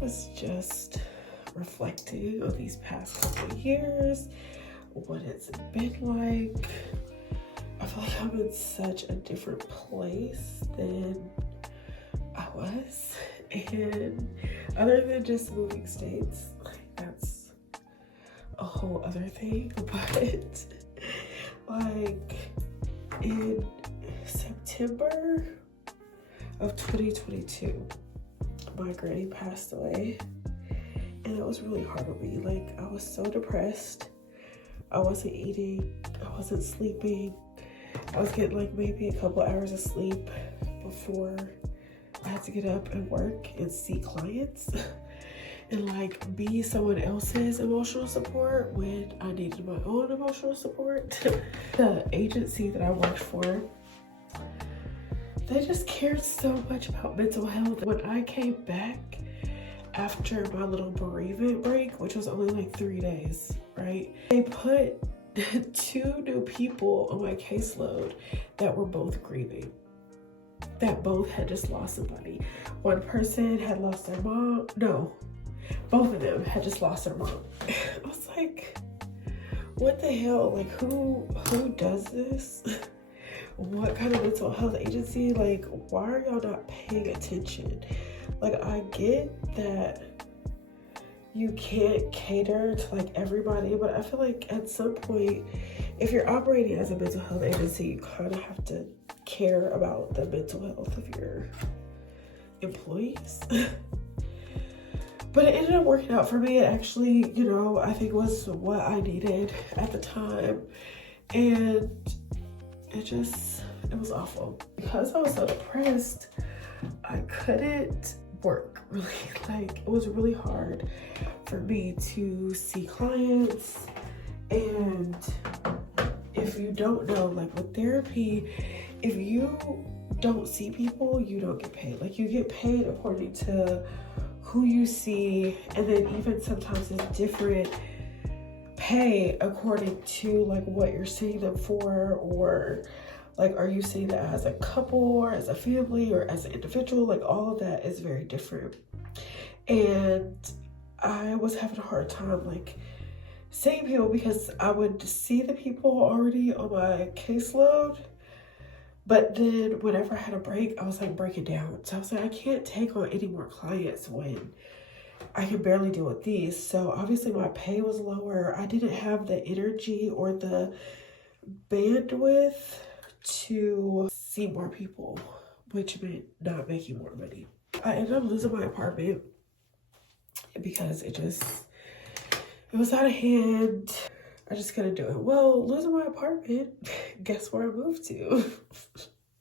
was just reflecting on these past couple of years, what it's been like. I feel like I'm in such a different place than I was. And other than just moving states, like that's a whole other thing. But like in September of 2022, my granny passed away, and it was really hard on me. Like, I was so depressed. I wasn't eating, I wasn't sleeping. I was getting like maybe a couple hours of sleep before I had to get up and work and see clients and like be someone else's emotional support when I needed my own emotional support. The agency that I worked for, they just cared so much about mental health. When I came back after my little bereavement break, which was only like 3 days, right? They put 2 new people on my caseload that were both grieving, that both had just lost somebody. One person had lost their mom. No, both of them had just lost their mom. I was like, what the hell? Like, who does this? What kind of mental health agency? Like, why are y'all not paying attention? Like, I get that you can't cater to like everybody, but I feel like at some point, if you're operating as a mental health agency, you kind of have to care about the mental health of your employees. But it ended up working out for me. It actually, you know, I think was what I needed at the time. And it was awful. Because I was so depressed, I couldn't work really. Like, it was really hard for me to see clients. And if you don't know, like with therapy, if you don't see people, you don't get paid. Like, you get paid according to who you see, and then even sometimes it's different pay according to like what you're seeing them for, or like, are you seeing that as a couple or as a family or as an individual? Like, all of that is very different. And I was having a hard time like seeing people, because I would see the people already on my caseload, but then whenever I had a break, I was like breaking down. So I was like, I can't take on any more clients when I can barely deal with these. So obviously my pay was lower. I didn't have the energy or the bandwidth to see more people, which meant not making more money. I ended up losing my apartment because it was out of hand. I just couldn't do it. Well, losing my apartment, guess where I moved to?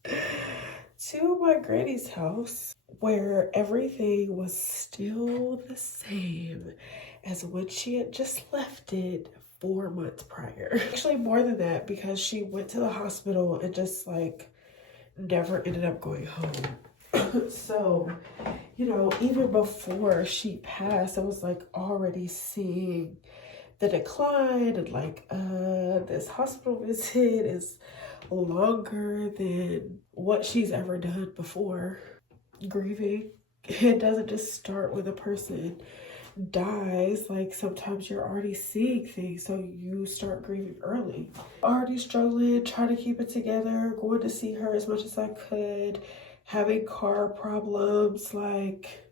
To my granny's house, where everything was still the same as when she had just left it 4 months prior. Actually, more than that, because she went to the hospital and just like never ended up going home. So, you know, even before she passed, I was like already seeing the decline, and like this hospital visit is longer than what she's ever done before. Grieving, it doesn't just start when a person dies. Like, sometimes you're already seeing things, so you start grieving early. Already struggling, trying to keep it together, going to see her as much as I could, having car problems. Like,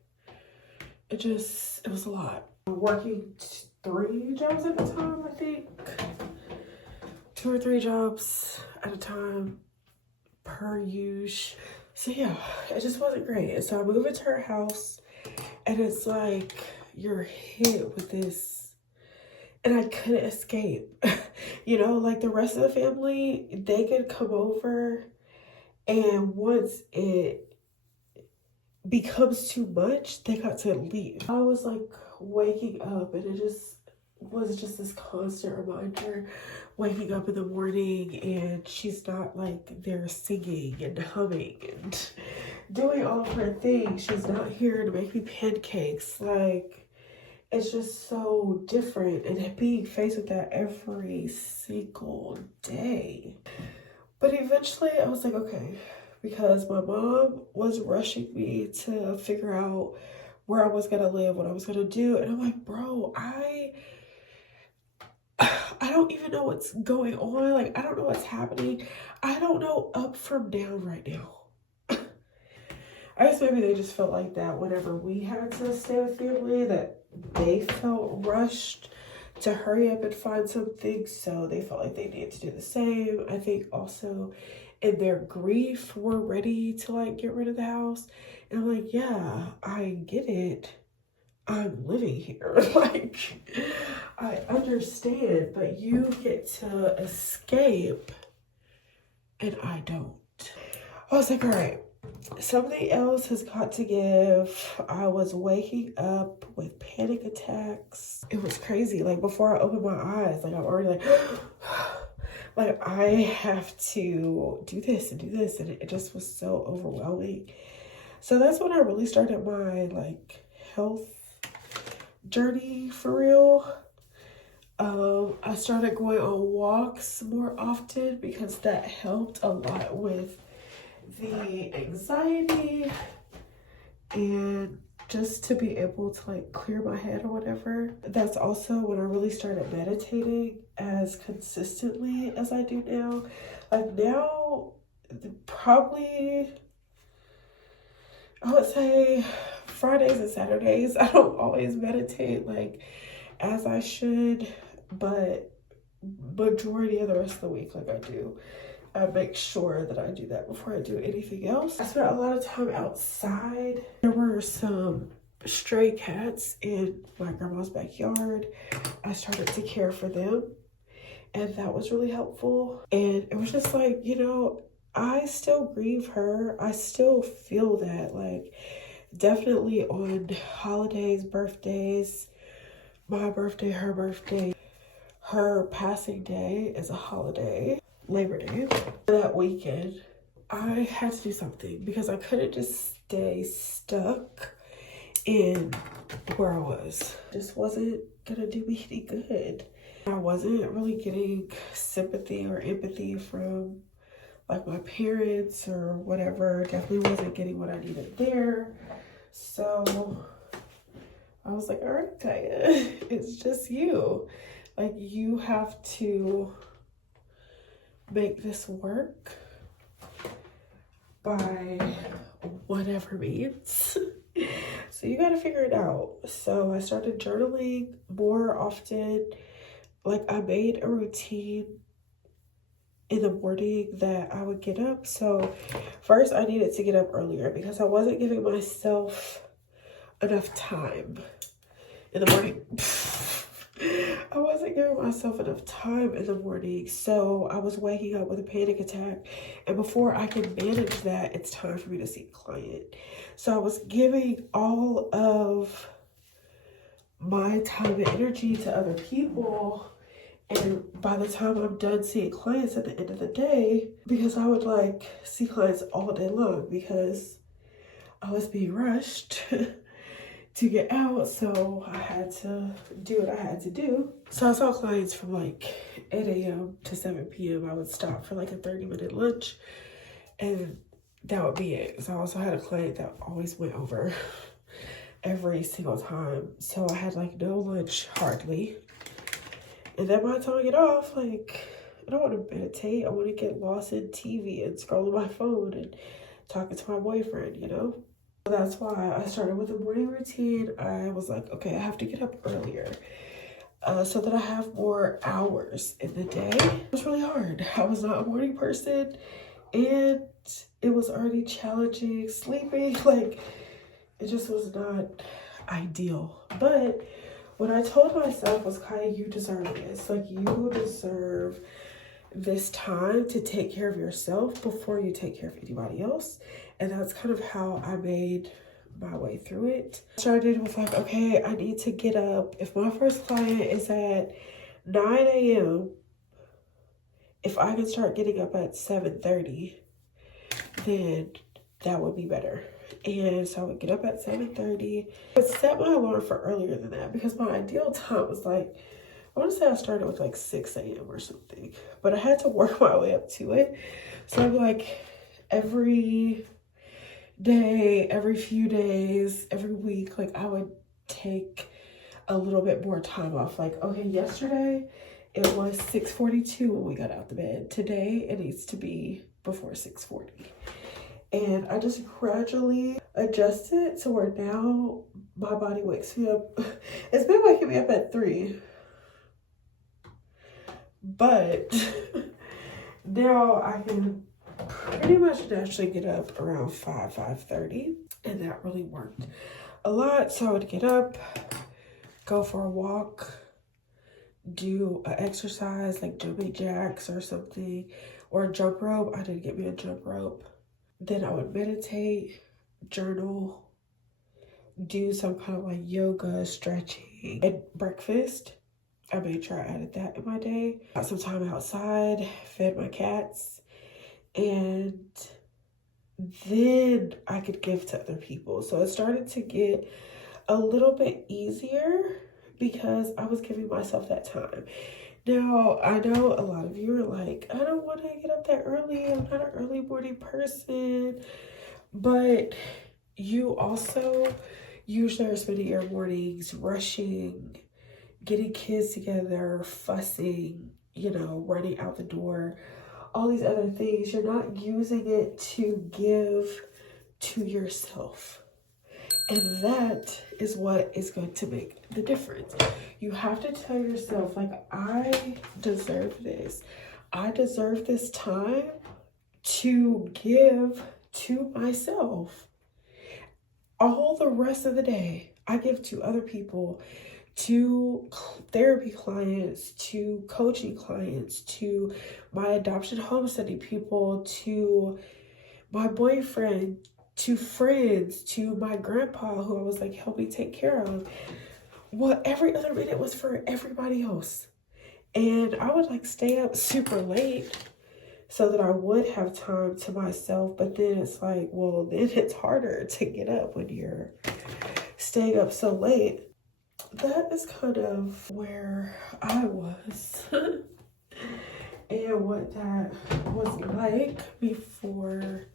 it was a lot. Working 3 jobs at a time, I think. 2 or 3 jobs at a time per use. So yeah, it just wasn't great. And so I moved into her house, and it's like you're hit with this, and I couldn't escape. You know, like the rest of the family, they could come over, and once it becomes too much, they got to leave. I was like waking up, and it was just this constant reminder, waking up in the morning and she's not like there singing and humming and doing all of her things. She's not here to make me pancakes. Like, it's just so different, and being faced with that every single day. But eventually I was like, okay, because my mom was rushing me to figure out where I was gonna live, what I was gonna do. And I'm like, bro, I don't even know what's going on. Like, I don't know what's happening. I don't know up from down right now. I guess maybe they just felt like that whenever we had to stay with family, that they felt rushed to hurry up and find something, so they felt like they needed to do the same. I think also in their grief were ready to like get rid of the house. And I'm like, yeah, I get it. I'm living here. Like, I understand, but you get to escape and I don't. I was like, all right, something else has got to give. I was waking up with panic attacks. It was crazy. Like, before I opened my eyes, like, I'm already like, like, I have to do this and do this. And it just was so overwhelming. So that's when I really started my, like, health journey for real. I started going on walks more often because that helped a lot with the anxiety and just to be able to like clear my head or whatever. That's also when I really started meditating as consistently as I do now. Like now, probably I would say Fridays and Saturdays. I don't always meditate like as I should, but majority of the rest of the week like I do. I make sure that I do that before I do anything else. I spent a lot of time outside. There were some stray cats in my grandma's backyard. I started to care for them, and that was really helpful. And it was just like, you know, I still grieve her. I still feel that, like, definitely on holidays, birthdays, my birthday, her passing day is a holiday. Labor Day. That weekend, I had to do something because I couldn't just stay stuck in where I was. It just wasn't gonna do me any good. I wasn't really getting sympathy or empathy from like my parents or whatever. Definitely wasn't getting what I needed there. So I was like, all right, Kaya, it's just you. Like, you have to make this work by whatever means. So you got to figure it out. So I started journaling more often. Like, I made a routine in the morning that I would get up. So first I needed to get up earlier because I wasn't giving myself enough time in the morning. I wasn't giving myself enough time in the morning, so I was waking up with a panic attack, and before I can manage that, it's time for me to see a client. So I was giving all of my time and energy to other people, and by the time I'm done seeing clients at the end of the day, because I would like see clients all day long because I was being rushed to get out, so I had to do what I had to do. So I saw clients from like 8 a.m. to 7 p.m. I would stop for like a 30-minute lunch, and that would be it. So I also had a client that always went over every single time. So I had like no lunch hardly. And then by the time I get off, like, I don't want to meditate. I want to get lost in TV and scrolling my phone and talking to my boyfriend, you know? That's why I started with a morning routine. I was like, okay, I have to get up earlier so that I have more hours in the day. It was really hard. I was not a morning person, and it was already challenging sleeping. Like, it just was not ideal. But what I told myself was, Kaya, you deserve this. Like, you deserve this time to take care of yourself before you take care of anybody else. And that's kind of how I made my way through it. I started with like, okay, I need to get up. If my first client is at 9 a.m., if I can start getting up at 7:30, then that would be better. And so I would get up at 7:30. I would set my alarm for earlier than that because my ideal time was like, I want to say I started with like 6 a.m. or something, but I had to work my way up to it. So I'm like, every day, every few days, every week, like I would take a little bit more time off. Like, okay, yesterday it was 6:42 when we got out the bed. Today it needs to be before 6:40. And I just gradually adjusted to where now my body wakes me up. It's been waking me up at 3. But now I can pretty much naturally get up around 5:30. And that really worked a lot. So I would get up, go for a walk, do an exercise like jumping jacks or something, or a jump rope. I did get me a jump rope. Then I would meditate, journal, do some kind of like yoga, stretching. At breakfast, I made sure I added that in my day. Got some time outside, fed my cats, and then I could give to other people. So it started to get a little bit easier because I was giving myself that time. Now, I know a lot of you are like, I don't want to get up that early. I'm not an early morning person. But you also usually are spending your mornings rushing, getting kids together, fussing, you know, running out the door, all these other things. You're not using it to give to yourself. And that is what is going to make the difference. You have to tell yourself, like, I deserve this. I deserve this time to give to myself. All the rest of the day, I give to other people, to therapy clients, to coaching clients, to my adoption home study people, to my boyfriend, to friends, to my grandpa who I was like helping take care of. Well, every other minute was for everybody else. And I would like stay up super late so that I would have time to myself. But then it's like, well, then it's harder to get up when you're staying up so late. That is kind of where I was and what that was like before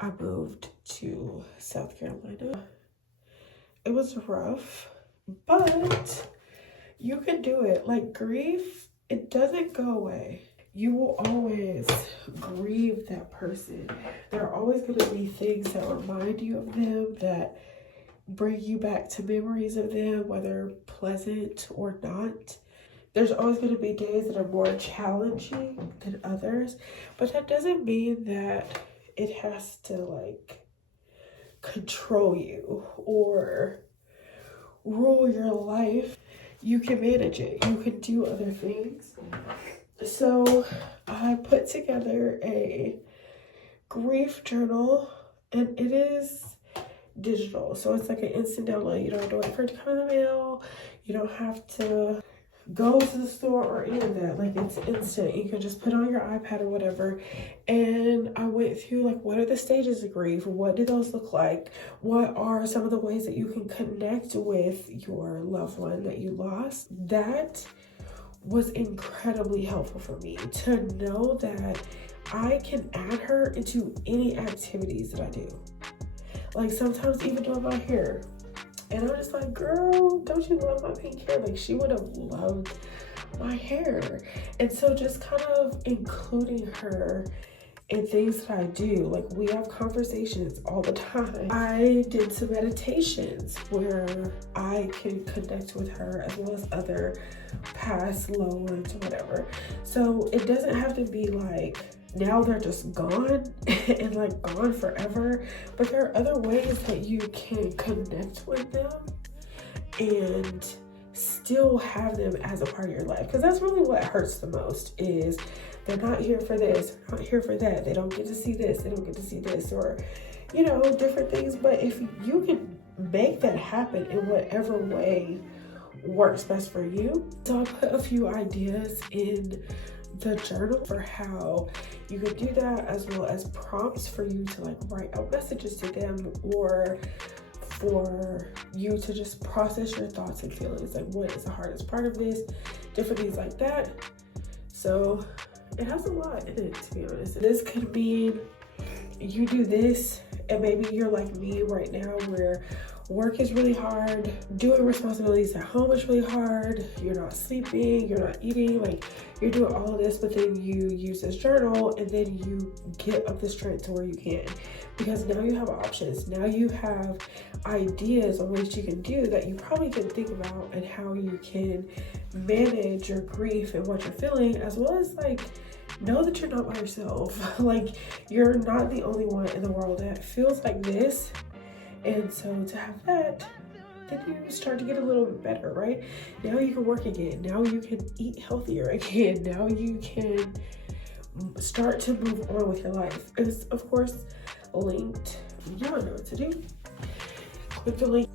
I moved to South Carolina. It was rough, but you can do it. Like, grief, it doesn't go away. You will always grieve that person. There are always going to be things that remind you of them, that bring you back to memories of them, whether pleasant or not. There's always going to be days that are more challenging than others, but that doesn't mean that it has to like control you or rule your life. You can manage it. You can do other things. So I put together a grief journal, and it is digital. So it's like an instant download. You don't have to wait for it to come in the mail. You don't have to go to the store or any of that. Like, it's instant. You can just put it on your iPad or whatever. And I went through like, what are the stages of grief? What do those look like? What are some of the ways that you can connect with your loved one that you lost? That was incredibly helpful for me to know that I can add her into any activities that I do. Like, sometimes even doing my hair. And I'm just like, girl, don't you love my pink hair? Like, she would have loved my hair. And so just kind of including her in things that I do. Like, we have conversations all the time. I did some meditations where I can connect with her as well as other past loved ones or whatever. So it doesn't have to be like, now they're just gone and like gone forever, but there are other ways that you can connect with them and still have them as a part of your life. Because that's really what hurts the most, is they're not here for this, they're not here for that, they don't get to see this, they don't get to see this, or, you know, different things. But if you can make that happen in whatever way works best for you. So I put a few ideas in the journal for how you could do that, as well as prompts for you to like write out messages to them, or for you to just process your thoughts and feelings, like what is the hardest part of this, different things like that. So it has a lot in it, to be honest. This could mean you do this And maybe you're like me right now where work is really hard, doing responsibilities at home is really hard, you're not sleeping, you're not eating, like you're doing all of this, but then you use this journal and then you get up the strength to where you can, because now you have options. Now you have ideas on what you can do that you probably can think about, and how you can manage your grief and what you're feeling, as well as like know that you're not by yourself. Like you're not the only one in the world that feels like this. And so to have that, then you start to get a little bit better, right? Now you can work again. Now you can eat healthier again. Now you can start to move on with your life. It's of course linked. Y'all know what to do. Click the link.